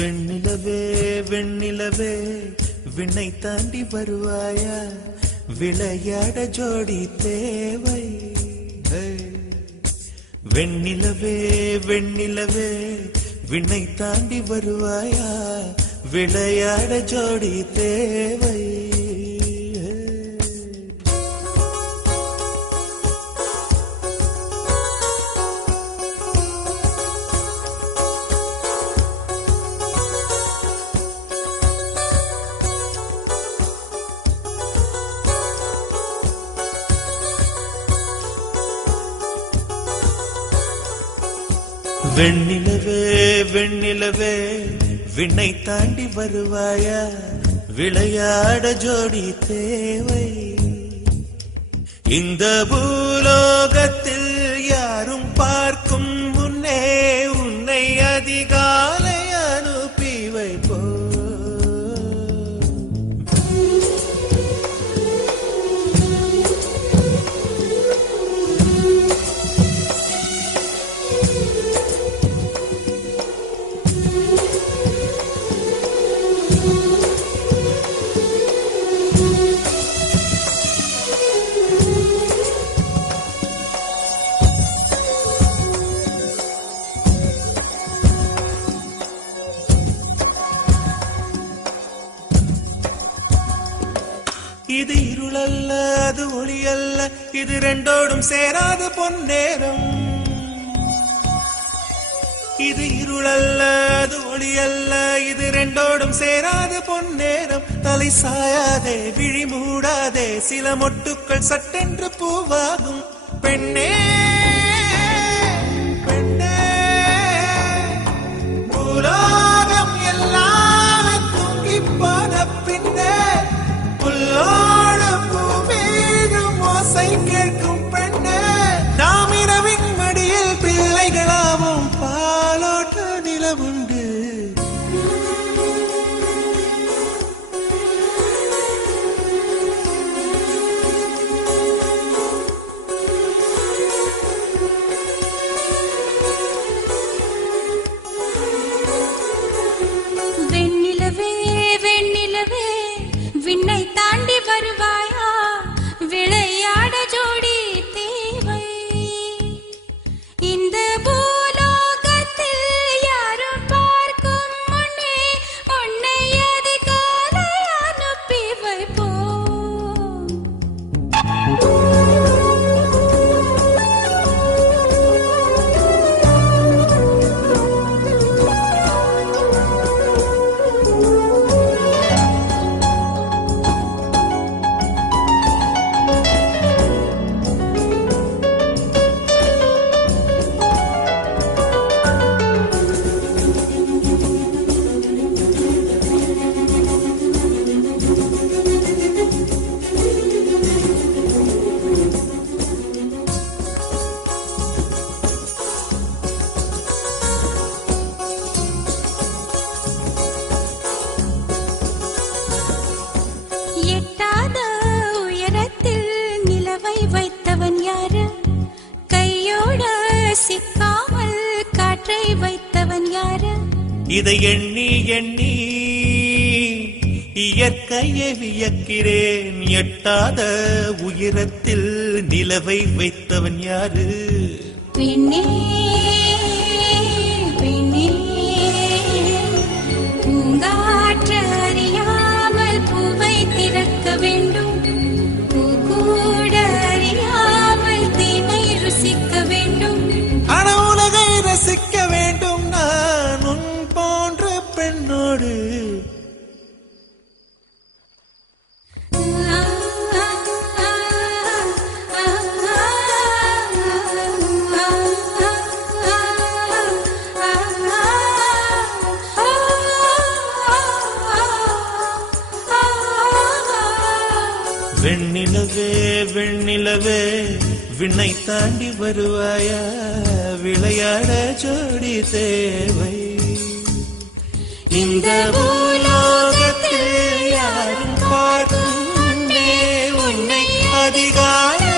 வெண்ணிலவே வெண்ணிலவே விண்ணை தாண்டி வருவாயா, விளையாட ஜோடி தேவை. வெண்ணிலவே வெண்ணிலவே விண்ணை தாண்டி வருவாயா, விளையாட ஜோடி தேவை. வெண்ணிலவே வெண்ணிலவே விண்ணை தாண்டி வருவாயா, விளையாட ஜோடி தேவை. இந்த பூலோகத்தில் யாரும் பார்க்கும் முன்னே உன்னை அதிகாலை அனுப்பி வைப்போ. இது இருளல்ல அது ஒளி அல்ல, இது ரெண்டோடும் சேராத பொன்னேரம். இது இருளல்ல அது ஒளி அல்ல, இது ரெண்டோடும் சேராத பொன்னேரம். தலை சாயாதே விழி மூடாதே, சில மொட்டுக்கள் சட்டென்று பூவாகும். பெண்ணே பெண்ணே பூலோகம் எல்லாம் தூங்கி போன பின்னே புல்லோடு பூமீதும் ஓசை கேட்கும் பெண்ணே. நாம் இரவின் மடியில் பிள்ளைகளாவும் பாலோட்ட நிலவுண்டு. வெண்ணிலவே வெண்ணிலவே விண்ணை தாண்டி வருவாயா, விளையாட ஜோடி தேவை. இந்த பூலோகத்தில் யாரும் பார்க்கும் முன்னே உன்னை அதிகாலை அனுப்பி வைப்போம். எட்டாத உயரத்தில் நிலவை வைத்தவன் யாரு, கையோட சிக்காமல் காற்றை வைத்தவன் யாரு. இதை எண்ணி எண்ணி இயற்கையை வியக்கிறேன். எட்டாத உயரத்தில் நிலவை வைத்தவன் யாரு. பெண்ணே பெண்ணே பூங்காற்று அறியாமல் பூவை திறக்க வேண்டும், பூக்கூட அறியாமல் தேனை ருசிக்க வேண்டும். ஆனா உலகை ரசிக்க வேண்டும் நான் உன் போன்ற பெண்ணோடு. வெண்ணிலவே வெண்ணிலவே விண்ணை தாண்டி வருவாயா, விளையாட ஜோடி தேவை. இந்த பூலோகத்தில் யாரும் பார்க்கும் முன்னே உன்னை அதிகாலை